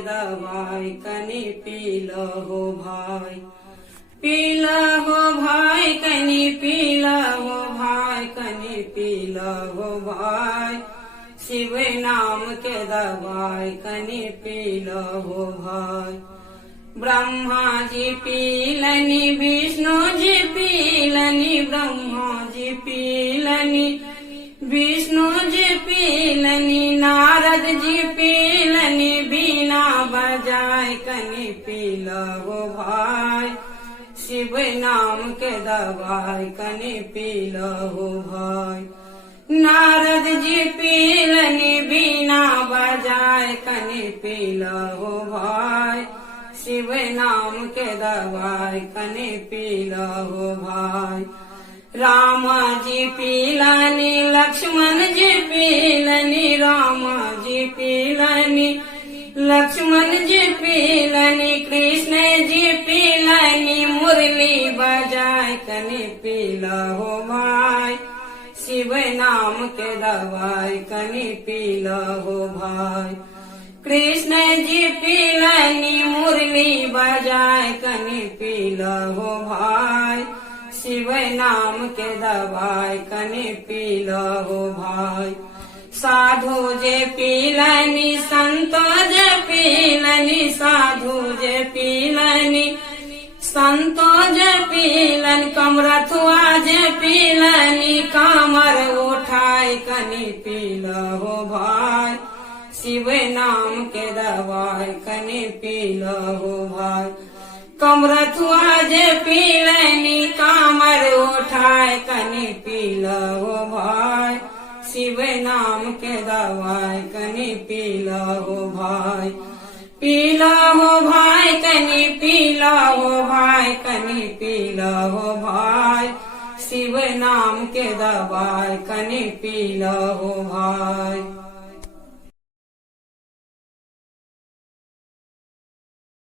दवाई कनी पीला हो भाई। पीला हो भाई कनी पीला हो भाई कनी पीला हो भाई। शिव नाम के दवाई कनी पीला हो भाई। ब्रह्मा जी पीलनी विष्णु जी पीलनी ब्रह्मा जी पीलनी विष्णु जी पीलनी नारद जी पीलनी बीना बजाय कनी पीला हो भाई। शिव नाम के दवाई कनी पीला हो भाई। नारद जी पीलनी बीना बजाय कनी पीला हो भाई। शिव नाम के दवाई कनी पीला हो भाई। राम जी पीलनी लक्ष्मण जी पीलनी राम जी पीलनी लक्ष्मण जी पीलनी कृष्ण जी पीलनी मुरली बजाय कनी पीला हो भाई। शिव नाम के दवाई कनी पीला हो भाई। कृष्ण जी पीलनी मुरली बजाय कनी पीला हो भाई। शिव नाम के दवाई कनी पीला हो भाई। साधु जे पीलनी संतो जे पीलनी साधु जे पीलनी संतो जे पीलन कमरथुआ जे पीलनी कामर उठाई कनी पीला हो भाई। शिव नाम के दवाई कनी पीला हो भाई। कमरथुआ जे पीलनी कामर उठाए कनी पीला हो भाई। शिव नाम के दवाई कनी पीला हो भाई। पीला हो भाई कनी पीला हो भाई कनी पीला हो भाई। शिव नाम के दवाई कनी पीला हो भाई।